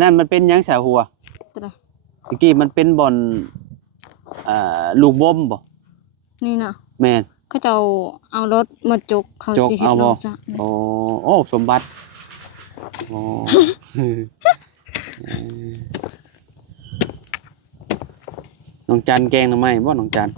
นั่นมันเป็นยังสาหัวตัวใดตะกี้มันเป็นบ่อนลูกบ่มบ่นี่น่ะแม่นเขาจะเอารถมาจกเขาจกสิเฮ็ดเอาบ่น้องซะโอ้โอ้สมบัติโอ้น้องจันแกงทำไมบ่น้องจัน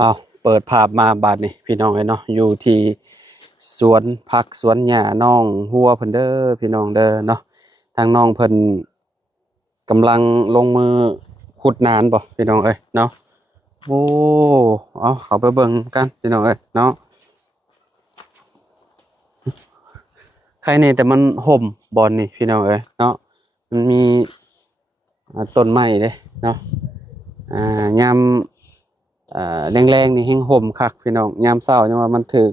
เอาเปิดภาพมาบาดนี่พี่น้องเนาะอยู่ที่สวนผักสวนหญ้าน้องหัวเพิ่นเด้อพี่น้องเด้อเนาะทางน้องเพิ่นกำลังลงมือขุดนานบ่พี่น้องเอ้ยเนาะโอ้เอาเข้าไปเบิ่งกันพี่น้องเอ้ยเนาะใครนี่แต่มันห่มบอนนี่พี่น้องเอ้ยเนาะมันมีต้นไม้เด้เนาะยามแรงๆนี่แห้งห่มคักพี่น้องยามเช้าเนี่ยว่ามันถึก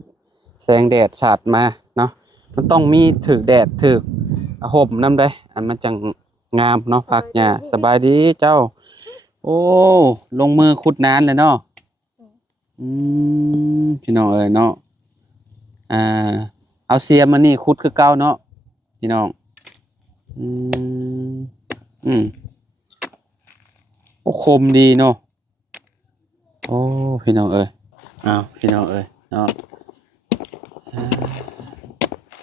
แสงแดดสาดมาเนาะมันต้องมีถึกแดดถึกห่มนำได้อันมันจังงามเนาะผักหญ้าสบายดีเจ้าโอ้ลงมือขุดนานเลยเนาะพี่น้องเอ้ยเนาะเอาเสียมมานี่ขุดคือเก่าเนาะพี่น้องโอ้คมดีเนาะโอ้พี่น้องเอ้ยอ้าวพี่น้องเอ้ยเนาะ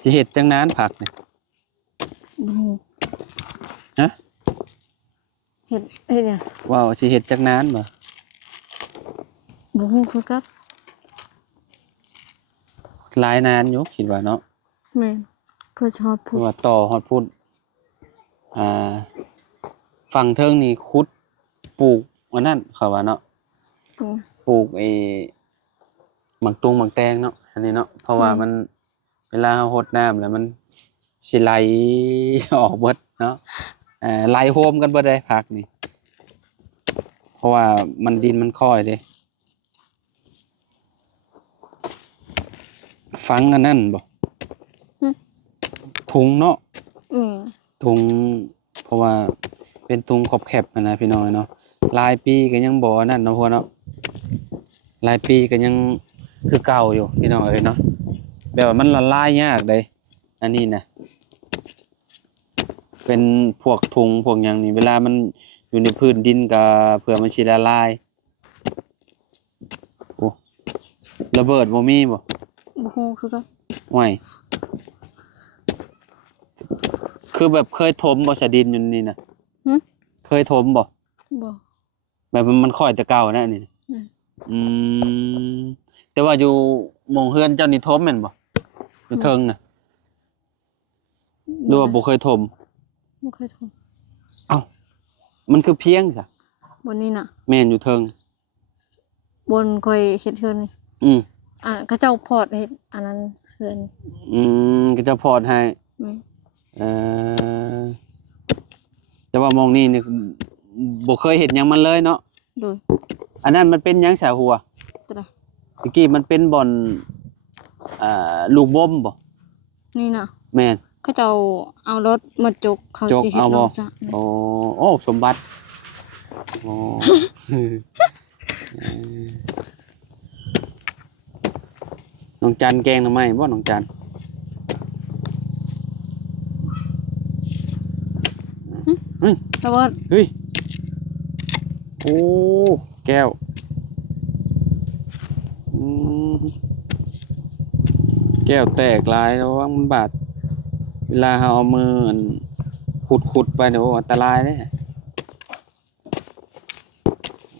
สิเฮ็ดจังนานผักนี่บ่ฮู้ฮะเฮ็ดหยังว้าวสิเฮ็ดจังนานบ่บ่ฮู้คือกับหลายนานอยู่คิดว่าเนาะแม่นเพิ่นชอบพูดว่าต่อฮอดพุ่นฝั่งเทิงนี่ขุดปลูกอันนั้นเขาว่าเนาะปลูกหมักตุงหมักแตงเนาะอันนี้เนาะเพราะว่ามันเวลาเรารดน้ำแล้วมันสิไหลออกเบิดเนาะไหลโฮมกันเบิดได้ผักนี่เพราะว่ามันดินมันค่อยเด้ฟังอันนั้นบ่ถุงเนาะถุงเพราะว่าเป็นถุงขอบแคบนะพี่น้อยเนาะหลายปีก็ยังบ่นั่นเนาะพ่อเนาะหลายปีก็ยังคือเก่าอยู่พี่น้องเอ้ยเนาะแบบว่ามันละลายยากเลยอันนี้นะเป็นพวกถุงพวกอย่างนี้เวลามันอยู่ในพื้นดินก็เผื่อมันสิละลายโอ้ระเบิดบ่มีบ่ฮู้คือกับไม่คือแบบเคยถมบ่สะดินอยู่นี่นะเคยถมบ่แบบมันค่อยแต่เก่านะนี่แต่ว่าอยู่หม่องเฮือนเจ้านี่ถมแม่นบ่อยู่เทิงน่ะหรือว่าบ่เคยถมบ่เคยถมเอ้ามันคือเพียงซะบนนี้น่ะแม่นอยู่เทิงบนค่อยเฮ็ดเฮือนนี่เขาเจ้าพอดเฮ็ดอันนั้นเฮือนก็จะพอดให้แต่ว่ามองนี่นี่บ่เคยเห็นหยังมันเลยเนาะโดยอันนั้นมันเป็นหยังสาหัวตัวใดตะกี้มันเป็นบ่อนลูกบ่มบ่นี่น่ะแม่นเขาจะเอารถมาจกเขาสิเฮ็ดน้องซะโอ้โอ้สมบัติโอ้น้องจันแกงทำไมบ่น้องจันระเบิดเฮ้ยโอ้แก้วแก้วแตกลายแล้วว่ามันบาดเวลาเอามือขุดไปเนี่ยโอ้อันตรายเลย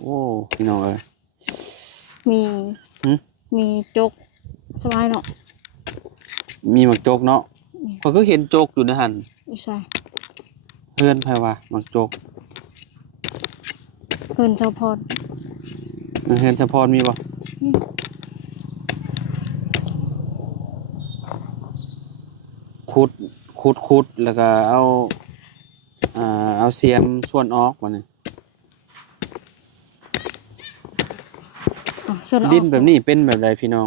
โอ้พี่น้องเอ้ยมีจกสบายเนาะมีหมักโจกเนาะเขาก็เห็นโจกอยู่นะฮันใช่เพื่อนไผว่าหมักโจกเพื่อนซัพพอร์ตมีบ่ขุดแล้วก็เอาเสียมส่วนออกมาเนี่ยดินแบบนี้เป็นแบบใดพี่น้อง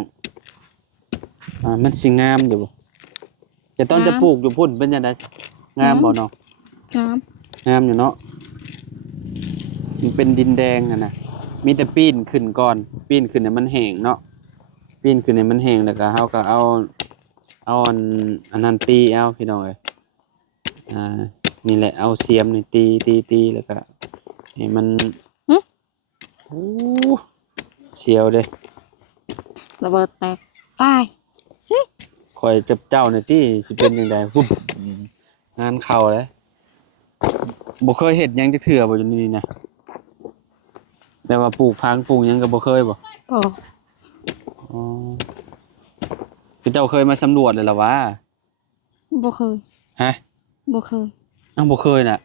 มันสิงามอยู่บ่แต่ตอนจะปลูกอยู่พุ่นเป็นจังไดงามบ่เนาะ งาม งามอยู่เนาะมันเป็นดินแดงน่ะนะมีแต่ปีนขึ้นก่อนปีนขึ้นให้มันแห้งเนาะปีนขึ้นให้มันแห้งแล้วก็เฮาก็เอาอันนั้นตีเอาพี่น้องเอ้ยนี่แหละเอาเสียมนี่ตีแล้วก็ให้มันโอ้เสียวเด้ ระเบิดแตกตาย คอยจับเจ้าในที่สิเป็นยังไงปุ๊บงานเข่าเลยบ่เคยเห็ดหยังจะเถื่อบ่อยู่นี่นะแปลว่าปลูกพังปลูกหยังก็บ่เคยบ่ โอ้ อ๋อคือเจ้าเคยมาสำรวจเลยเหรอวะ บ่เคย ฮะ บ่เคย อ้าวบ่เคยน่ะ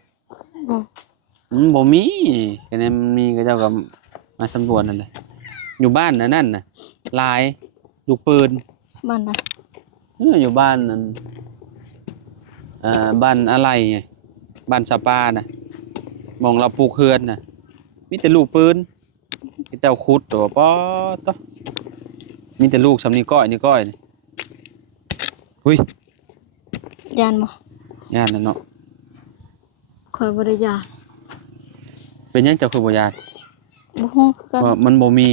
บ่ บ่มีก็เนี่ยมันมีก็เจ้าก็มาสำรวจนั่นแหละอยู่บ้านนั่นน่ะหลายลูกปืน บ้านใด อยู่บ้านนั่นบ้านอะไรไงบ้านสปาน่ะมองเราปลูกเฮือนน่ะมีแต่ลูกปืนมีแต่ขุดตัวป๊อดตอมีแต่ลูกสำนี้ก้อยนี่หุ้ย ยานบ่ ย่านแล้วเนาะ ข่อยบ่ได้ยาน เป็นหยังเจ้าคือบ่ย่าน บ่ฮู้กัน ว่ามันบ่มี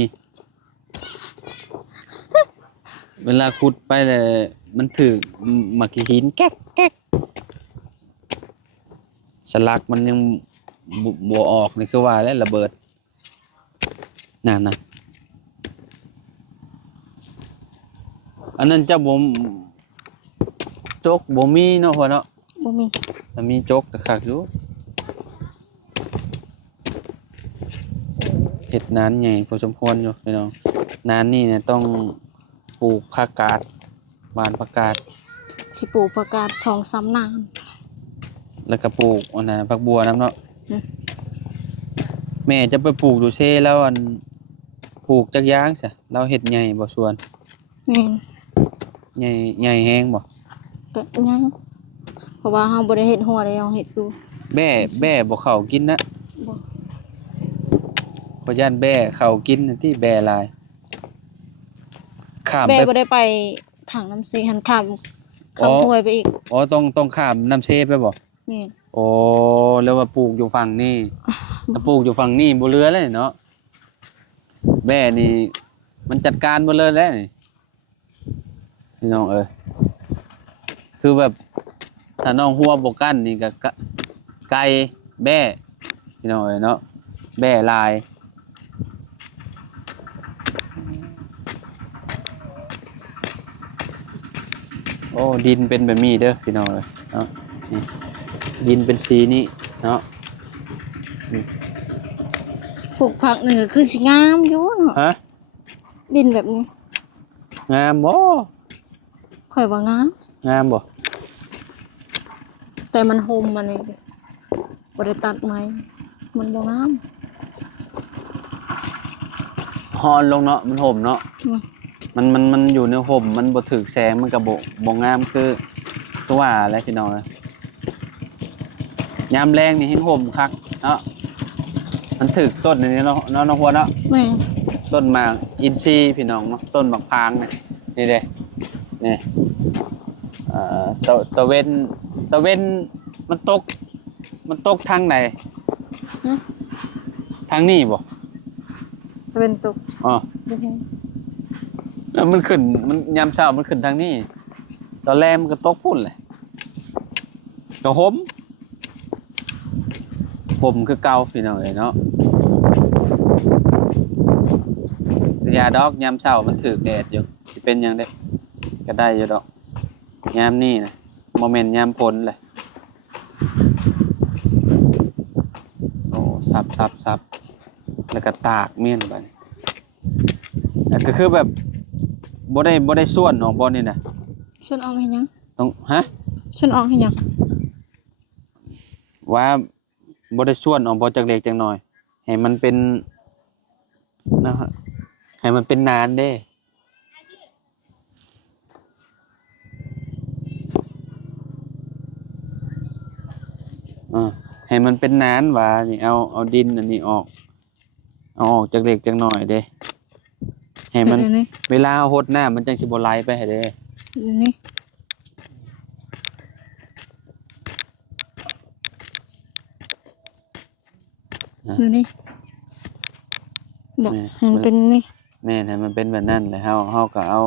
เวลาขุดไปเลยมันถือหมักหินแก๊กสลักมันยังบ่ออกนี่คือว่าแล้วระเบิดนั่นน่ะอันนั้นเจ้าบ่จกบ่มีเนาะพ่อเนาะ บ่มี ถ้ามีจกก็คักอยู่เฮ็ดนานใหญ่พอสมควรอยู่พี่น้องนานนี่เนี่ยต้องปลูกผักกาดหวานผักกาด สิปลูกผักกาด2-3นาน แล้วก็ปลูกอันน่ะผักบัวนํเนาะ อืม แม่จะไปปลูกอยู่เซ่แล้วอันปลูกจักอย่างซะเราเฮ็ดใหญ่บ่สวน แม่น ใหญ่แฮงบ่ ก็ยังเพราะว่าเฮาบ่ได้เฮ็ดหัวได้เฮาเฮ็ดอยู่ แบ่บ่เข้ากินนะ บ่ เพราะย่านแบ่เข้ากินที่แบ่หลายข้าม แม่ ไป บ่ได้ไปถังน้ำซีหันข้าม อ๋อ ห้วยไปอีก อ๋อต้องข้ามน้ำเซไปบ่ แม่น โอ้แล้วว่าปลูกอยู่ฝั่งนี้ถ้าปลูกอยู่ฝั่งนี้บ่เหลือเลยเนาะแบ่นี่มันจัดการบ่เลยแล้วนี่พี่น้องเอ้ยคือแบบถ้าน้องหัวบ่กั้นนี่ก็ไก่แบ่พี่น้องเอ้ยเนาะแบ่ลายโอ้ดินเป็นแบบนี้เด้อพี่น้องเอ้ยเนาะนี่ดินเป็นสีนี้เนาะ ปลูกผักนี่ก็คือสิงามอยู่เนาะ ฮะ ดินแบบนี้ งามบ่ ข่อยว่างาม งามบ่ แต่มันโฮมมันนี่บ่ได้ตัดไม้มันบ่งาม ฮอนลงเนาะมันห่มเนาะ อืม มันอยู่ในห่มมันบ่ถึกแสงมันก็บ่งามคือว่าแหละพี่น้องเอ้ยยามแรงนี่เห็นห่มคักเนาะมันถึกต้นนี่เนาะน้องหัวเนาะ แม่ ต้นหมากอินทรีย์พี่น้องเนาะต้นมะพร้างนี่เด้นี่ตะเวนมันตกทางไหน หึ ทางนี้บ่ เป็นตก อ๋อ บ่ฮู้ แล้วมันขึ้นมันยามเช้ามันขึ้นทางนี้ตอนแรกมันก็ตกพุ่นเลยก็ห่มคือเก่าพี่น้องเอ้ยเนาะยาดอกยามเช้ามันถึกแดดอยู่สิเป็นหยังได้ก็ได้อยู่ดอกยามนี้นะโมเมนต์ยามฝนเลยโอ้สับแล้วก็ตากเมี่ยนไปแล้วก็คือแบบบ่ได้ส่วนออกบ่นี่นะ ชวนออกให้หยัง ต้องฮะ ชวนออกให้หยัง ว่าบ่ได้ส่วนออกบ่จักเล็กจักน้อยให้มันเป็นนะฮะให้มันเป็นนานเด้ให้มันเป็นนานว่านี่เอาดินอันนี้ออกเอาออกจักเล็กจักน้อยเด้ให้มัน เดี๋ยวนี้ เวลาหดน้ำมันจังสิบ่ไหลไปให้เด้ นี่ดูนี่บอกมันเป็นนี่แม่นมันเป็นแบบนั้นแหละเฮาก็เอา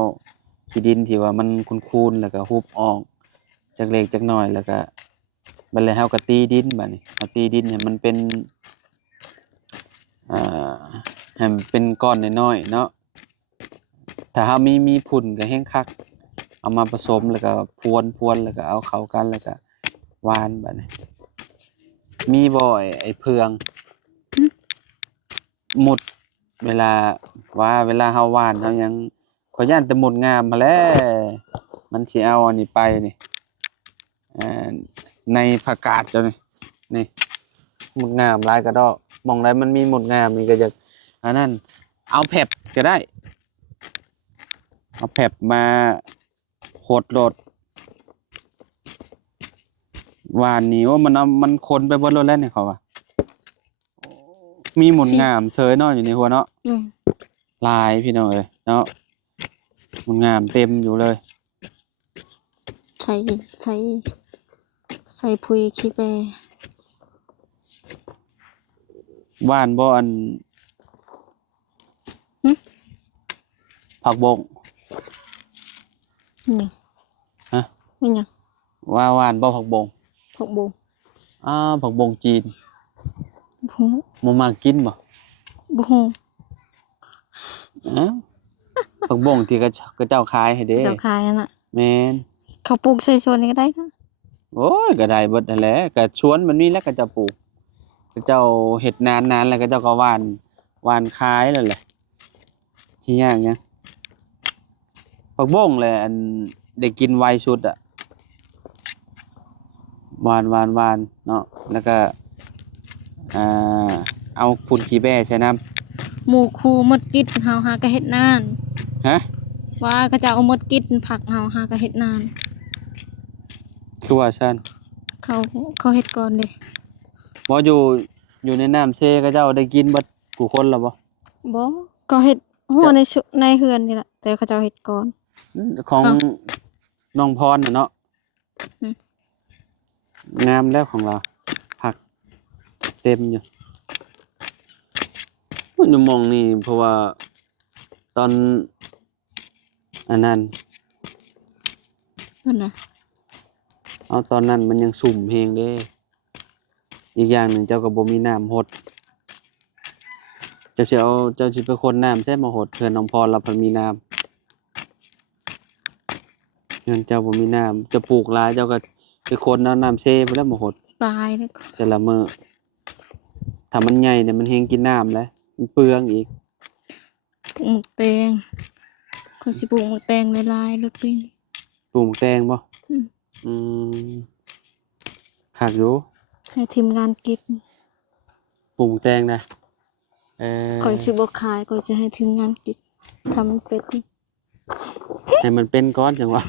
ขี้ดินที่ว่ามันคูนๆแล้วก็ฮุบออกจักเล็กจักน้อยแล้วก็บัดแล้วเฮาก็ตีดินบัดนี้เอาตีดินให้มันเป็นอ่าให้มันเป็นก้อนน้อยๆเนาะถ้าเฮามีพุ่นก็แฮ่งคักเอามาผสมแล้วก็พรวนๆแล้วก็เอาเข้ากันแล้วก็หวานบัดนี้มีบ่ไอ้เพืองหมุดเวลาเฮาหว่านเฮายังขอยย้านแต่หมุดงามมาแหล้วมันสิเอาอันนี้ไปนี่ในผักกาดเจ้านี่หมุดงามหลายกระดอกมองได้มันมีหมุดงามนี่ก็จะอันนั้นเอาแผบก็ได้เอาแผบมาโคดโลดหวานนี่ว่ามันคนไปเบิดโลดแล้วนี่เขาว่ามีหมุดงามเสยเนาะอยู่ในหัวเนาะลายพี่น้องเอ้ยเนาะหมุดงามเต็มอยู่เลยใส่พุยขี้เปว่านบ่อันผักบงนี่ฮะไม่ยังว่านบ่ผักบงผักบงผักบงจีนบุมากินบ่บุผักบงที่ก็เจ้าขายให้เด้เจ้าขายน่ะแม่นเขาปลูกใส่สวนนี่ก็ได้นะโอ้ยก็ได้เบิดนั่นแหละก็ชวนมันนี่แล้วก็จะปลูกก็เจ้าเฮ็ดนานแล้วก็เจ้าก็หว่านขายแล้วแหละที่ยากหยังผักบงแหละอันได้กินไวสุดอ่ะหวานเนาะแล้วก็เอาฝุ่นขี้แบ้ใส่น้ำหมู่คูหมดกินเฮาหาก็เฮ็ดนานฮะว่าก็จะเอาหมดกินผักเฮาหาก็เฮ็ดนานคือว่าซั่นเขาเฮ็ดก่อนเด้บ่อยู่ในน้ำเซก็เจ้าได้กินเบิดกูคนแล้วบ่ก็เฮ็ดโหในเฮือนนี่ล่ะแต่เขาเจ้าเฮ็ดก่อนของน้องพรน่ะเนาะงามแล้วของเราผักเต็มอยู่มันอยู่มองนี่เพราะว่าตอนอันนั้นนั่นน่ะเอาตอนนั้นมันยังสุ่มเพลงเด้อีกอย่างหนึ่งเจ้าก็บ่มีน้ำหดเจ้าสิไปคนน้ำใช่มาหดเพื่อนน้องพรเราเพิ่นมีน้ำงั้นเจ้าบ่มีน้ำจะปลูกหลายเจ้าก็ไปคนเอาน้ำเซไปแล้วมาหดตายแล้วแต่ละมื้อถ้ามันใหญ่เนี่ยมันเฮงกินน้ำแล้วมันเปลืองอีกปลูกหมึกแตงข้อยสิปลูกหมึกแตงหลายๆรถปีนี้ปลูกหมึกแตงบ่คักอยู่ให้ทีมงานกินปลูกหมึกแตงนะข้อยสิบ่ขายข้อยสิให้ทีมงานกินทำมันเป็ดให้มันเป็นก้อนจังวะ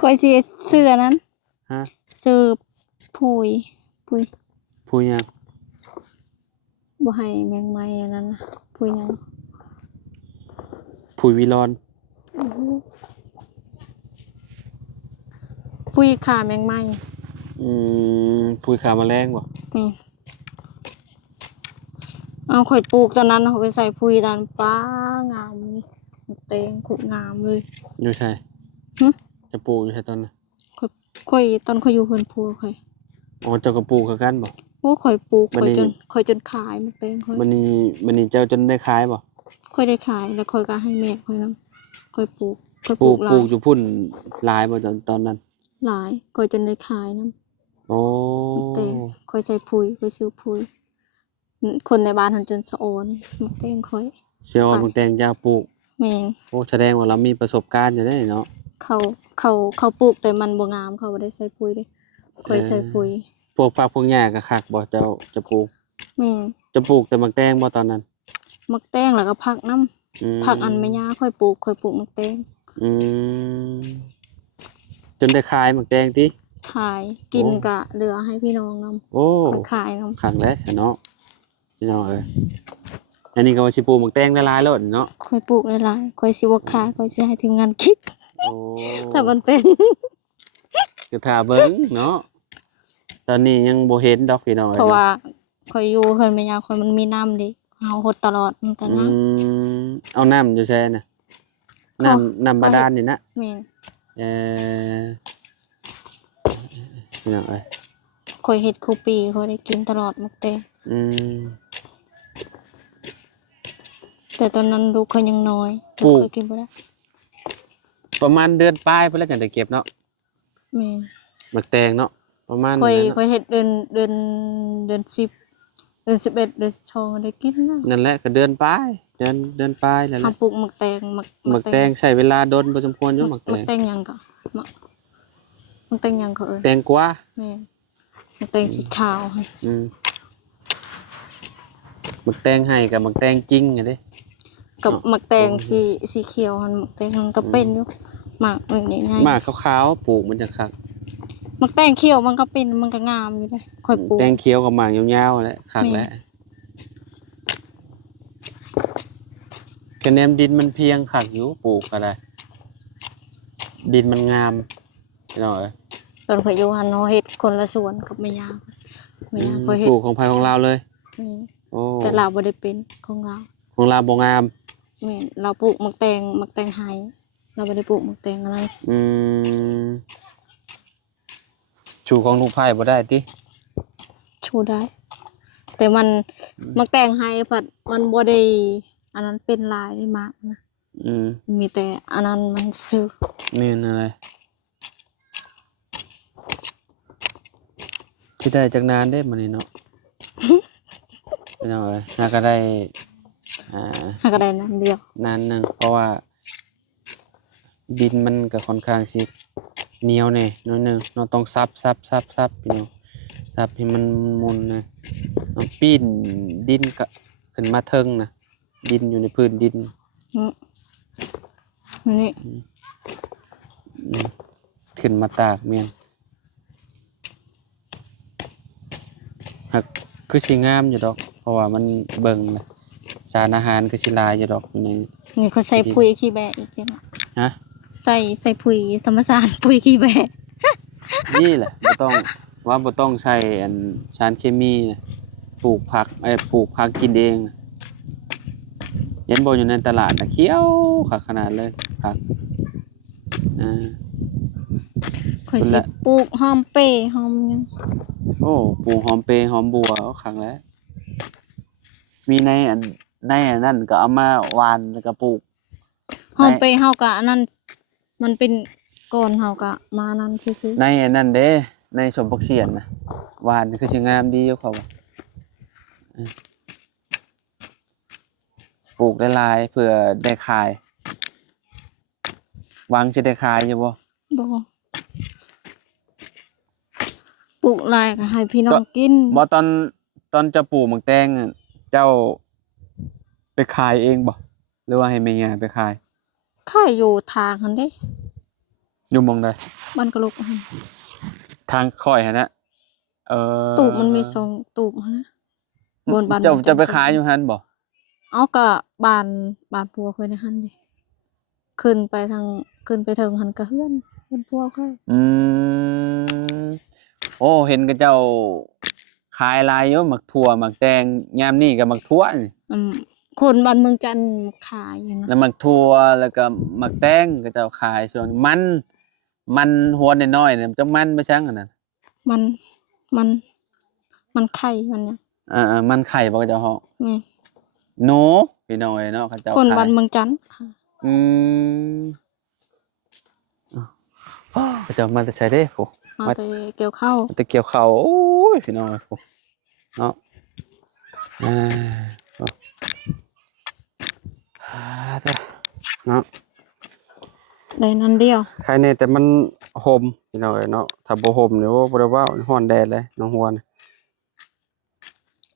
ข้อยสิเสื้อนั้นฮะซื้อพุยยังบ่ให้แมงไม้อันนั้นพุยยังพุยวิรอนพุยขาแมงไม้พุยขาแมลงบ่เอาข่อยปลูกตอนนั้นเขาไปใส่พุยตอนป้างามนี่เตงขุดงามเลยอยู่ใช่จะปลูกอยู่ใช่ตอนนั้นข่อยตอนข่อยอยู่เฮือนพัวข่อยอ๋อเจ้าก็ปลูกคือกันบ่โอ้ข่อยปลูกข่อยจนขายมันเตงข่อยมันนี่เจ้าจนได้ขายบ่ข่อยได้ขายแล้วข่อยก็ให้แม่ข่อยนำข่อยปลูกอยู่พุ่นหลายบ่ตอนนั้นหลายข่อยจนได้ขายนำโอ้เตงข่อยใส่พุยข่อยซื้อพุยคนในบ้านหันจนสะโอนมันเตงข่อยเสียอ่อนมันแตงเจ้าปลูกแม่นโอ้แสดงว่าเรามีประสบการณ์อยู่ได้เนาะเขาปลูกแต่มันบ่งามเขาบ่ได้ใส่ปุ๋ยเด้ค่อยใส่ปุ๋ยพวกผักพวกหญ้าก็คักบ่เจ้าจะปลูกแม่จะปลูกแต่มักแตงบ่ตอนนั้นมักแตงแล้วก็ผักน้ำผักอันแม่ย่าค่อยปลูกมักแตงจนได้ขายมักแตงติขายกินก็เหลือให้พี่น้องนำโอ้ขายนำคักแล้วซะเนาะพี่น้องเอ้ยอันนี้ก็ว่าสิปลูกมักแตงหลายๆแล้วเนาะค่อยปลูกหลายๆค่อยสิบ่ขายค่อยสิให้ทีมงานคิด โอ้ แต่มันเป็น คือท่าเบิ่งเนาะตอนนี้ยังบ่เห็นดอกพี่น้อง เพราะว่าข่อยอยู่เพิ่นแม่ย่าข่อยมันมีน้ำดิเฮาหดตลอดมันก็ อื น้ำ มเอาน้ำอยู่แช่น่ะน้ำบาดาลนี่นะ แม่น เออพี่น้องเอ้ย ข่อยเฮ็ดคูปีข่อยได้กินตลอดหมกแตง อืม แต่ตอนนั้นลูกข่อยยังน้อย ปลูก ข่อยกินบ่ได้ ประมาณเดือนปลายไปแล้วจังได้เก็บเนาะ แม่น หมักแตงเนาะประมาณ ข่อย นั้นเนาะ ข่อยเฮ็ดเดือน10เดือน11เดือน12ได้กินนะ นั่นแหละก็เดือนปลายเดือนปลายนั่นแห เฮา ละ ปลูกหมกแตงหมักแตงใช้เวลาดนพอสมควรอยู่หมักแต หมก ง แตงหยังก็หมกแตงหยังก็เอิ้น แตงกวา แม่นหมกแตงสีขาวหั่น อืมหมักแตงให้กับหมักแตงจริงอะเด้ กับหมกแตงสีเขียวหั่นหมกแตงมันก็เป็นอยู่หมากแบบนี้ไง หมากขาวๆปลูกมันจะคัก หมกแตงเขียวมันก็เป็นมันก็งามอยู่เด้ค่อยปลูก แตงเขียวกับหมากยาวๆแหละคักแหละคะแนนดินมันเพียงคักอยู่ปลูกก็ได้ดินมันงามพี่น้องเอ้ย ตอนข่อยอยู่หันเฮาเฮ็ดคนละสวนกับแม่ย่าแม่ย่าข่อยเฮ็ ป ด ลูกของภายของเราเลย นี่ โอ้ แต่เราบ่ได้เป็นของเรา ของเราบ่งาม แม่นเราปลูกหมกแตงไห้เราบ่ได้ปลูกหมกแตงอะไร อืมชูของลูกไผ่บ่ได้ติ ชูได้ แต่มันหมกแตงไห้ผัดมันบ่ได้อันนั้นเป็นลายได้มากนะ อืม มีแต่อันนั้นมันซื้อ แม่นอะไรสิได้จักนานเด้มื้อนี้เนาะ พี่น้องเอ้ยน่าก็ได้หากได้นั้นเดียวน านหนึงเพราะว่า ดินมันก็ค่อนข้างสิเหนียวแน่น้อยหนึงเราต้องซับพี่น้องซับให้มันมุนนะต้องปีนดินก็ขึ้นมาเทิงนะดินอยู่ในพื้นดิน อืมนี่ อืมขึ้นมาตากแม่นหักคือสิงามอยู่ดอก เพราะว่ามันเบิ่งแหละสารอาหารคือสิหลายอยู่ดอกอยู่ใน นี่เขาใส่ปุ๋ยขี้แบะอีกจัง ฮะ ใส่ปุ๋ยธรรมชาติปุ๋ยขี้แบะ นี่แหละบ่ต้องว่าบ่ต้องใช้อันสารเคมีนะปลูกผักปลูกผักกินเองนะเห็นบ่อยู่ในตลาดน่ะเขียวคักขนาดเลยผักอ่า ข่อย นั่น สิ แหละ ปลูกหอมเปรย์หอมหยัง โอ้ปลูกหอมเปรย์หอมบัวเอาคักแล้ว มีในอันนั่นก็เอามาหว่านแล้วก็ปลูก หอมเปรย์เฮาก็อันนั้นมันเป็นก้อนเฮาก็มาอันนั้นซื่อ ในอันนั้นเด้ในสมบักเสียนนะหวานคือสิงามดีอยู่เขาว่าปลูกได้หลายเพื่อได้ขายหวังจะได้ขายอยู่บ่ ๆบ่ปลูกหลายก็ให้พี่น้องกิน บ่ตอนจะปลูกหมักแตงอะเจ้าไปขายเองบ่หรือว่าให้แม่ย่าไปขาย ขายอยู่ทางหั่นเด้ อยู่หม่องใด บ้านกะลกหั่น ทางค่อยหั่นนะตูบมันมีสองตูบหั่นนะบนบ้าน เจ้าจะไปขายอยู่หั่นบ่ เอาก็บ้านผัวค่อยในหั่นเด้ขึ้นไปเทิงหั่นก็เฮือนผัวค่อย อืมโอ้เห็นกับเจ้าขายหลายอยู่หมักถั่วหมักแตงยามนี้ก็หมักถั่วนี่ คนบ้านเมืองจันทน์ขายอยู่นะ แล้วหมักถั่วแล้วก็หมักแตงก็เจ้าขายส่วนมันหัวน้อยๆเนี่ยจักมันไปซังอันนั้น มันมันไข่มันเนี่ย มันไข่บ่ก็เจ้าฮ้อง นี่ หนูพี่น้อยเนาะเขาเจ้า คน ขาย บ้านเมืองจันทน์ค่ะ อืมอ้าวเขาเจ้ามาแต่ไสเด้โห มาแต่เกี่ยวข้าว มาแต่เกี่ยวข้าวโอ้ยพี่น้อยโหเนาะอ่าโอ้แต่เนาะ ได้นั้นเดียว ใครเนี่ยแต่มันห่มพี่น้องเนาะถ้าบ่ห่มเดี๋ยวบ่ได้ว่าฮ้อนแดดเลยน้องหัวน่ะ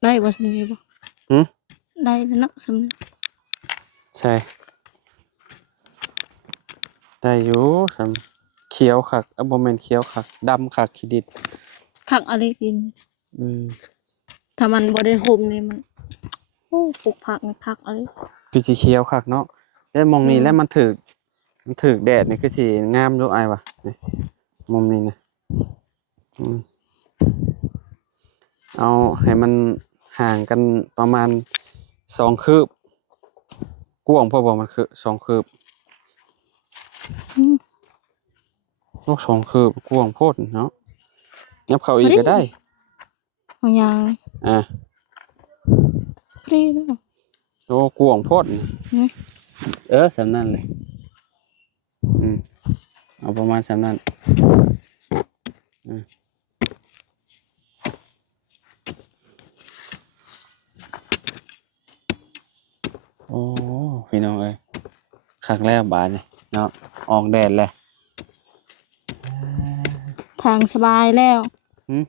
ได้บ่สำเนียบ่ หึ ได้แล้วเนาะสำเนีย ใช่ได้อยู่สำเขียวคักบ่แม่นเขียวคักดำคักขี้ดิด คักอะไรกิน อืม ถ้ามันบ่ได้ห่มนี่มันโอ้ปลูกผักนี่คักอะไร คือสิเขียวคักเนาะแต่มองนี้แล้วมันถึก มันถึกแดดนี่คือสิงามอยู่อ้ายวะนี่มุมนี้นะอืมเอาให้มันห่างกันประมาณ2 คืบกว้างพอบ่มันคือ2 คืบ อืม โอ้2 คืบกว้างโพดเนาะยับเข้าอีกก็ได้ เอายัง อ่า พรีแล้ว โอ้กว้างโพดนี่ อืม สำนั้นเลยอืมเอาประมาณสำนั้นอืมโอ้พี่น้องเอ้ยคักแล้วบาดนี่เนาะออกแดดเลย ทางสบายแล้ว หืม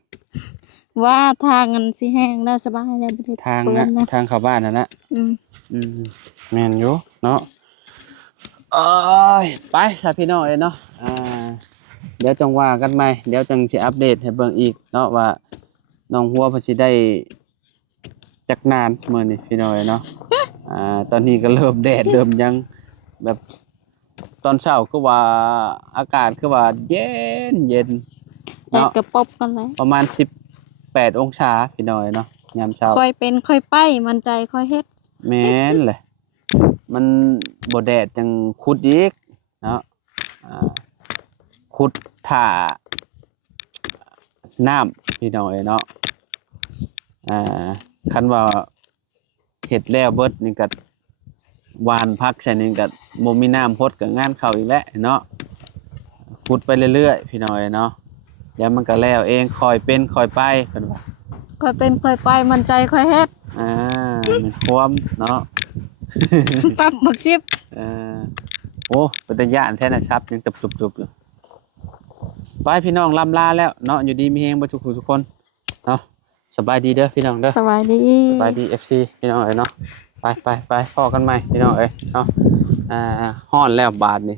ว่าทางมันสิแห้งแล้วสบายแล้วบ่ได้ ทาง เปื้อ นะ นนะ ทางเข้าบ้านนั่นนะ อืม อืมแม่นอยู่เนาะเอ้ยไปค่ะพี่น้องเอ้ยเนาะเดี๋ยวจังว่ากันใหม่เดี๋ยวจังสิอัปเดตให้เบิ่งอีกเนาะว่าน้องหัวเพิ่นสิได้จักนานมื้อนี้พี่น้องเอ้ยเนาะตอนนี้ก็เริ่มแดดเริ่มหยังแบบตอนเช้าคือว่าอากาศคือว่าเย็นเย็น แล้ว เนาะ ก็ปบกันเลย ประมาณ18องศาพี่น้องเอ้ยเนาะยามเช้า ค่อยเป็นค่อยไปมันใจค่อยเฮ็ด แม่นเลยมันบ่แดดจังขุดอีกเนาะขุดถ่าน้ำพี่น้องเอ้ยเนาะคันว่าเฮ็ดแล้วเบิดนี่ก็หวานพักใส่นี่ก็บ่มีน้ำพดก็งานเข้าอีกแล้วเนาะขุดไปเรื่อยๆพี่น้องเอ้ยเนาะเดี๋ยวมันก็แล้วเองค่อยเป็นค่อยไปเพิ่นว่า ค่อยเป็นค่อยไปมันใจค่อยเฮ็ด มันความเนาะ ปั๊บบักซิบ เออโอ้เป็นตาย่านแท้นะครับยังตุบๆอยู่ไปพี่น้องลำลาแล้วเนาะอยู่ดีมีแฮงบ่ทุกผู้ทุกคนเนาะสบายดีเด้อพี่น้องเด้อ สวัสดี สบายดี FC พี่น้องเอ้ยเนาะไปพอกันใหม่พี่น้องเอ้ยเนาะฮ้อนแล้วบาดนี่